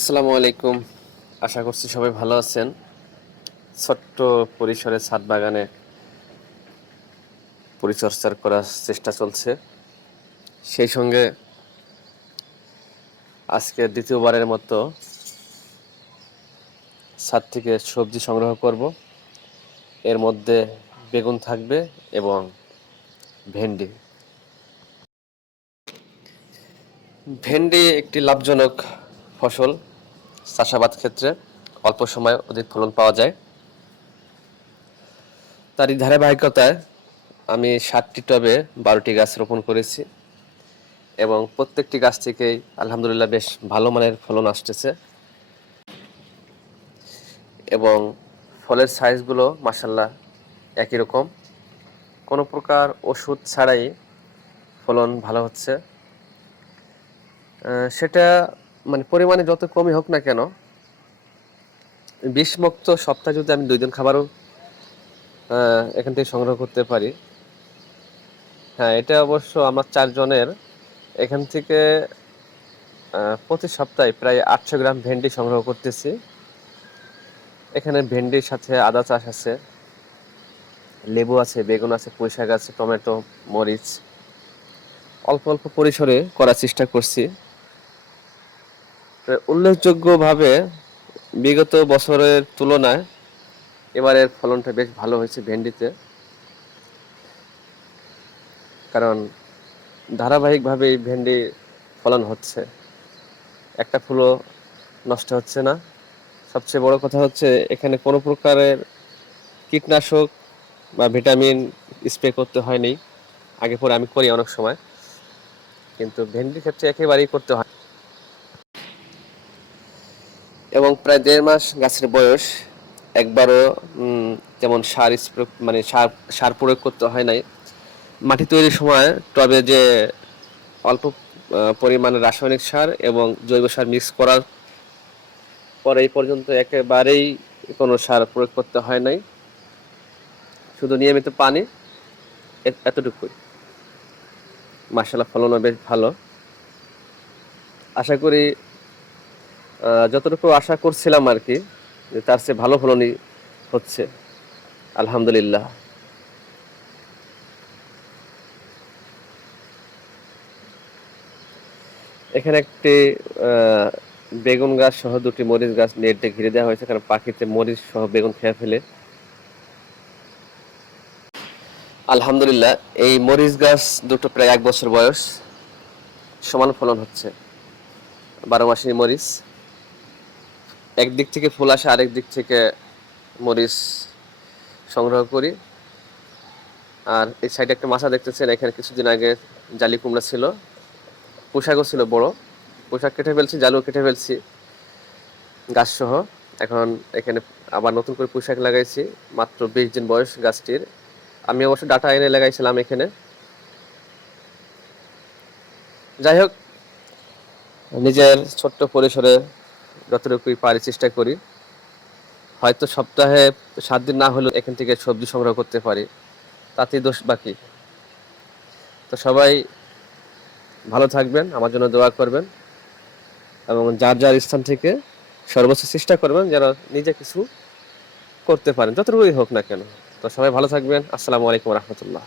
আসসালামু আলাইকুম। আশা করছি সবাই ভালো আছেন। ছোট্ট পরিসরে ছাদ বাগানে পরিচর্যার করার চেষ্টা চলছে। সেই সঙ্গে আজকে দ্বিতীয়বারের মতো ছাদ থেকে সবজি সংগ্রহ করব। এর মধ্যে বেগুন থাকবে এবং ভেন্ডি। ভেন্ডি একটি লাভজনক ফসল। চাষাবাদ ক্ষেত্রে অল্প সময়ে অধিক ফলন পাওয়া যায়। তারই ধারাবাহিকতায় আমি সাতটি টবে বারোটি গাছ রোপণ করেছি এবং প্রত্যেকটি গাছ থেকেই আলহামদুলিল্লাহ বেশ ভালো মানের ফলন আসতেছে। এবং ফলের সাইজগুলো মাসাল্লাহ একই রকম। কোনো প্রকার ওষুধ ছাড়াই ফলন ভালো হচ্ছে। সেটা মানে পরিমাণে যত কমই হোক না কেন, বিষমুক্ত সপ্তাহে যদি আমি দুই দিন খাবারও এখান থেকে সংগ্রহ করতে পারি হ্যাঁ এটা অবশ্য আমার চারজনের, এখান থেকে প্রতি সপ্তাহে প্রায় আটশো গ্রাম ভেন্ডি সংগ্রহ করতেছি। এখানে ভেন্ডির সাথে আদা চাষ আছে, লেবু আছে, বেগুন আছে, পুঁই শাক আছে, টমেটো, মরিচ, অল্প অল্প পরিসরে করার চেষ্টা করছি। উল্লেখযোগ্যভাবে বিগত বছরের তুলনায় এবারের ফলনটা বেশ ভালো হয়েছে ভেন্ডিতে। কারণ ধারাবাহিকভাবে এই ভেন্ডি ফলন হচ্ছে। একটা ফুলও নষ্ট হচ্ছে না। সবচেয়ে বড় কথা হচ্ছে এখানে কোনো প্রকারের কীটনাশক বা ভিটামিন স্প্রে করতে হয়নি। আগে পরে আমি করি অনেক সময়। কিন্তু ভেন্ডির ক্ষেত্রে একেবারেই করতে হয় এবং প্রায় দেড় মাস গাছের বয়স, একবারও তেমন সার স্প্রে মানে সার সার প্রয়োগ করতে হয় নাই। মাটি তৈরির সময় টবে যে অল্প পরিমাণে রাসায়নিক সার এবং জৈব সার মিক্স করার পরে এই পর্যন্ত একেবারেই কোনো সার প্রয়োগ করতে হয় নাই। শুধু নিয়মিত পানি এতটুকুই। মাসাল্লাহ ফলনও বেশ ভালো। আশা করি যতটুকু আশা করছিলাম আর কি, যে তার চেয়ে ভালো ফলনই হচ্ছে। আলহামদুলিল্লাহ। এখানে একটি বেগুন গাছ সহ দুটি মরিচ গাছ নেট দিয়ে ঘিরে দেওয়া হয়েছে, কারণ পাখিতে মরিচ সহ বেগুন খেয়ে ফেলে। আলহামদুলিল্লাহ, এই মরিচ গাছ দুটো প্রায় এক বছর বয়স, সমান ফলন হচ্ছে। বারো মাসি মরিচ। একদিক থেকে ফুল আসে, আরেক দিক থেকে মরিচ সংগ্রহ করি। আর এই সাইডে একটা মাছা দেখতেছেন, এখানে কিছুদিন আগে জালি কুমড়া ছিল, পোশাকও ছিল বড়। পোশাক কেটে ফেলছি জালু কেটে ফেলছি, গাছ সহ। এখন এখানে আবার নতুন করে পোশাক লাগাইছি, মাত্র বিশ দিন বয়স গাছটির। আমি অবশ্য ডাটা এনে লাগাইছিলাম এখানে। যাই হোক, নিজের ছোট্ট পরিসরে যতটুকুই পারি চেষ্টা করি। হয়তো সপ্তাহে সাত দিন না হলেও এখান থেকে সবজি সংগ্রহ করতে পারি। তাতেই দোষ বাকি। তো সবাই ভালো থাকবেন, আমার জন্য দোয়া করবেন এবং যার যার স্থান থেকে সর্বোচ্চ চেষ্টা করবেন যেন নিজে কিছু করতে পারেন, যতটুকুই হোক না কেন। তো সবাই ভালো থাকবেন। আসসালামু আলাইকুম রহমতুল্লাহ।